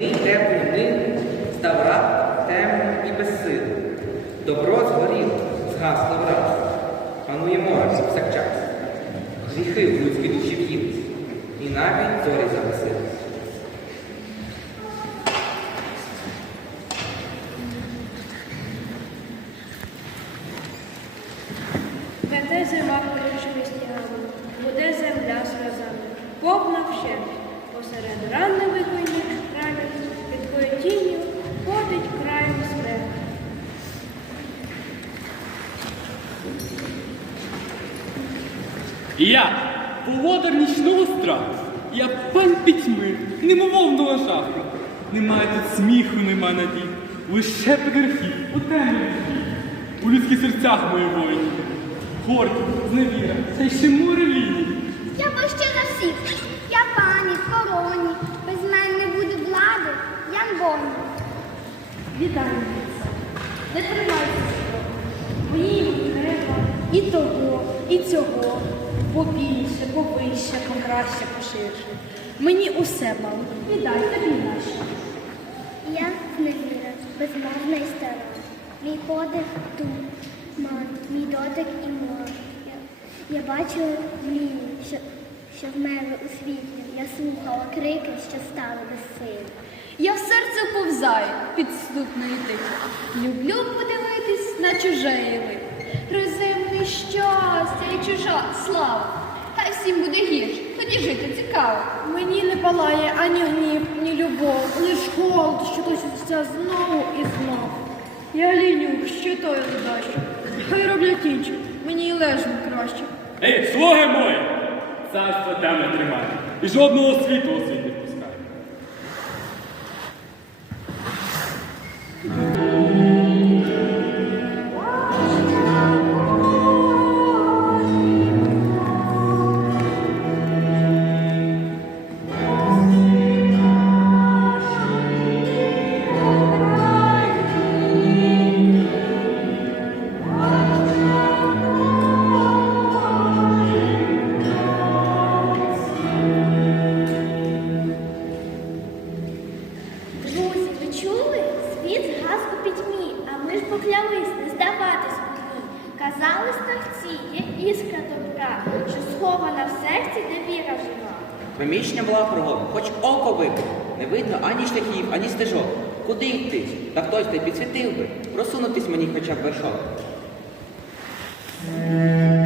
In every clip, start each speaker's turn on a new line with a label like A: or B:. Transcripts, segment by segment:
A: Він теплий став рад, темний і безсилий. Добро згоріло, згасло враз, панує море всякчас. Гріхи в людській душі в'їлись, і навіть зорі загасились.
B: Я поводар нічного страху, я пань пітьми, немовного шаху. Немає тут сміху, нема надій, лише подерхів, у темряві, у людських серцях моє воїні. Гордість, зневіра, це ще море війні. Я
C: вище за всіх. Я пані, короні, без мене не буде влади, я боні.
D: Вітаю, не тримайтеся, мої треба і того, і цього побільше, повище, покраще, поширше. Мені усе мало, дай тобі наше.
E: Я не віра, безмарна і стара. Мій подих тут, ман, мій дотик і море. Я бачу мені, що, що в мене у світлі. Я слухала крики, що стали без безсилі. Я в серце повзаю підступно і Люблю подивитись на чуже яви приземне щастя і чужа слава. Хай всім буде гірше, тоді жити цікаво. Мені
F: не палає ані гнів, ні любов, лиш холод, що точиться знову і знов. Я ліню, що то я задачу. Хай роблять інші, мені і лежно краще.
G: Ей, слуги мої! Царство темне тримає, і жодного світу освіти.
H: чули, світ згас у пітьмі, а ми ж поклялись не здаватись мені. Казали ставці, є іскра добра, що схована в серці, де віра жива.
I: Приміщення була кругом, хоч око вибив, не видно ані шляхів, ані стежок. Куди йти? Та хтось не підсвітив би, просунутись мені хоча б вершок. Е,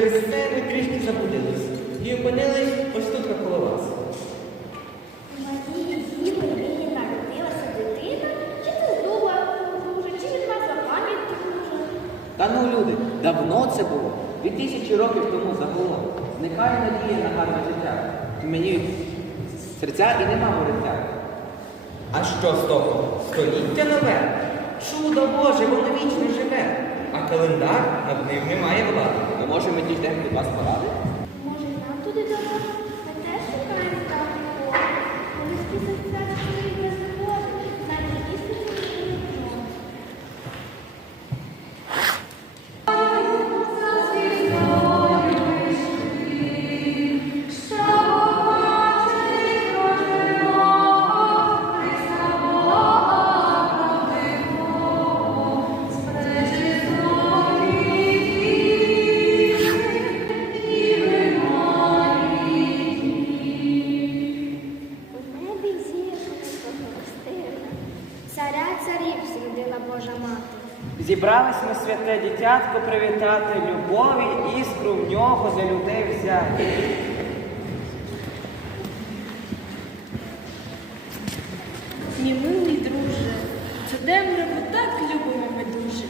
J: Через це ми трішки забудились і опинились ось тут коло вас.
K: Марії Ігорівні народилася дитина, чи це зуба дуже, чи від вас пам'ятки дуже.
J: Та ну люди, давно це було. Дві тисячі років тому загуло. Зникає надія на гарне життя. Мені серця і нема гориця.
L: А що з того? Століття нове? Чудо Боже, воно вічно живе календар над ним немає влади.
I: Ми можемо дійдемо до вас поради? зібрались на святе дитятко привітати, любові іскру в нього для людей взяти.
D: Мій милий друже, цю темряву так любимо ми дуже.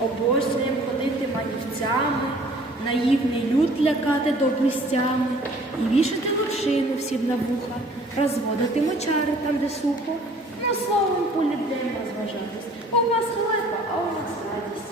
D: Обожнюєм ходити манівцями, наївний люд лякати доблестями і вішати лучину всім на вуха, розводити мочари там, де сухо, ну словом по полюбляємо розважатись. У нас халепа, а у нас радість.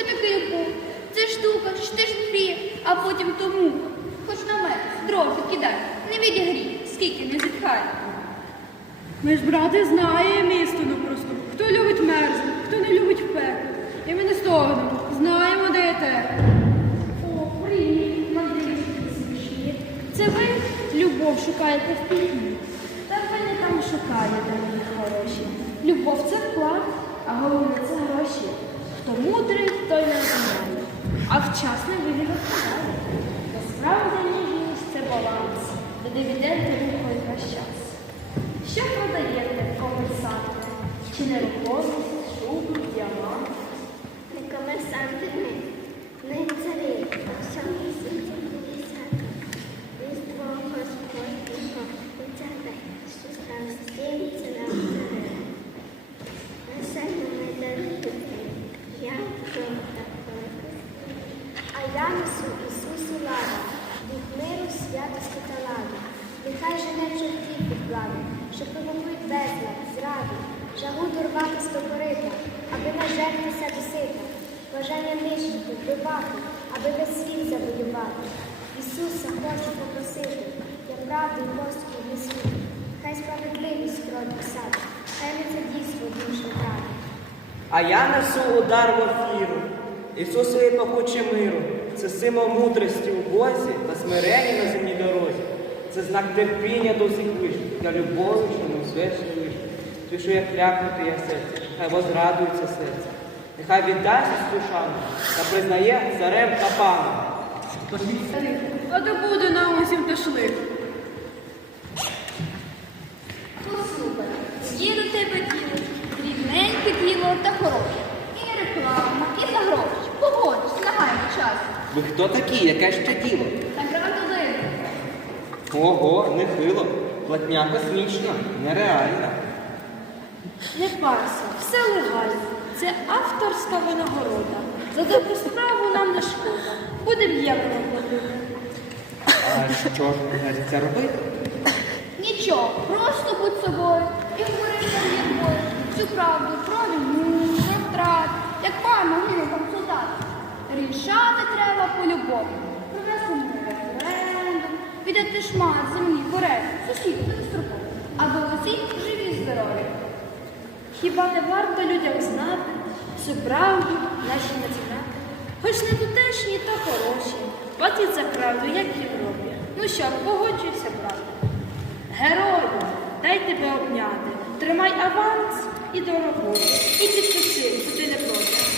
M: що такий був. Це штука, що ти ж гріх, а потім тому. Хоч на мене, дров кидай, не відігрій, скільки не зітхай.
D: Ми ж, брате, знаємо істину просто. Хто любить мерзну, хто не любить пеку. І ми не сторонимо, знаємо, де є те.
N: О, привіт, Мандрівські смішні. Це ви любов шукаєте в пітні. Та ви не там шукаєте, мої хороші.
D: Любов це вклад, а головне це гроші вчасно її виконали. Насправді ніжність це баланс, де дивіденти рухають весь час. Що продаєте комерсанту чи нерухомість?
O: Панісу Ісусу лава, від миру святості та ладу. Нехай жене чорти під влади, що провокують безлад, зраду, жагу дорвати до корита, аби нажертися до сита, бажання нищити, вбивати, аби весь світ завоювати. Ісуса хочу попросити, я правду, правди посту вісні, хай справедливість кротить сад, хай не це дійство душу ради.
P: А я несу удар в ефіру, Ісусові пахуче миру це символ мудрості у Бозі та смирення на земній дорозі. Це знак терпіння до всіх вишнів та любові, що не усвячені вишні. Ти що як ляпнути як серце, хай возрадується серце. Нехай віддасть шану та признає царем та паном.
D: А то буде нам усім та шлик.
Q: Послухай, є до тебе діло, дрібненьке діло та хороше.
R: Ви хто такі? Яке ще діло? Андрей Ого, не хило. Платня космічна, нереальна.
D: Не парся, все легально. Це авторська винагорода. За добру справу нам не шкода. Будемо євро платити.
R: А що ж це робити?
Q: Нічого, просто будь собою і говори там як Цю правду про війну, про втрат, як мама, мені ну, там солдат. Віддати шмат землі горет, сусідів строку, аби усі живі й здорові.
D: Хіба не варто людям знати всю правду наші націонати? Хоч не тутешні, то хороші, платять за правду, як в Європі. Ну що, погоджуйся, брат. Герою, дай тебе обняти, тримай аванс і до роботи, і підпиши, що ти не проти.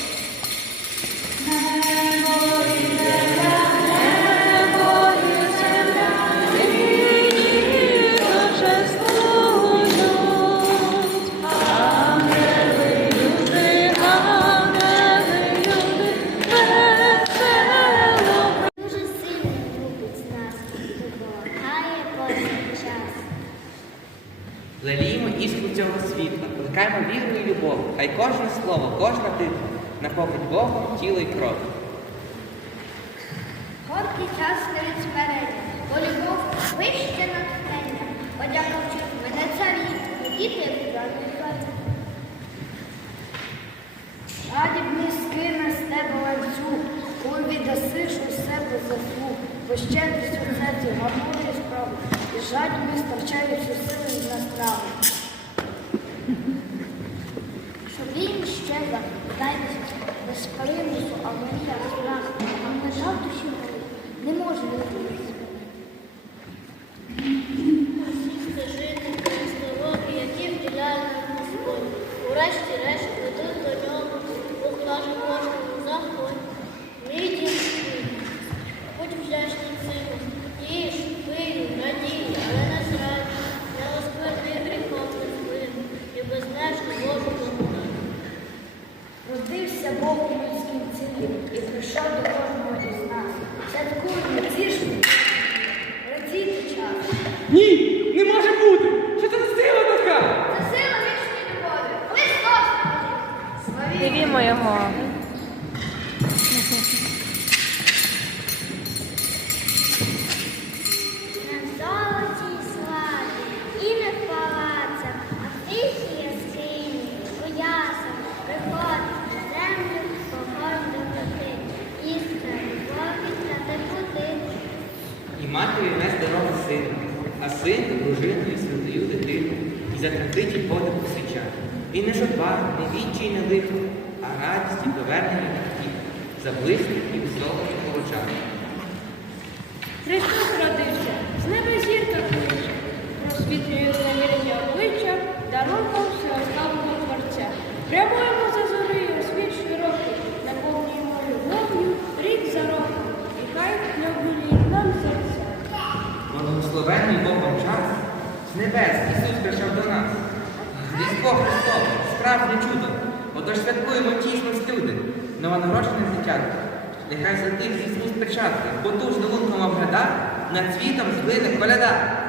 S: Гордий час навіть смирення, бо любов вище натхнення. Подякавши мене царі, діти радість.
T: Радібний скине з тебе ланцюг, коли віддасиш у себе заслуг, бо щедрість у серці гармонію справу, і жадібні старчають у сили на страву.
U: Щоб він ще дай без примусу, а мені я
I: матері не здоровий сина, а син дружиною святою дитину і закрититі подих посича. Він не жодба, не відчий, не лихо, а радість і повернення батьків, заблиских і високих очах.
D: Христос родився, з неба зірка кличе, розсвітлює намірення обличчя, дарунком всього славного Творця. Прямуємо
I: Бог Христос, справжнє чудо. Отож святкуємо тісно з люди, новонароджене дитятко. Нехай за тих Ісус печатки, потужно лунком обгада, над світом злине коляда.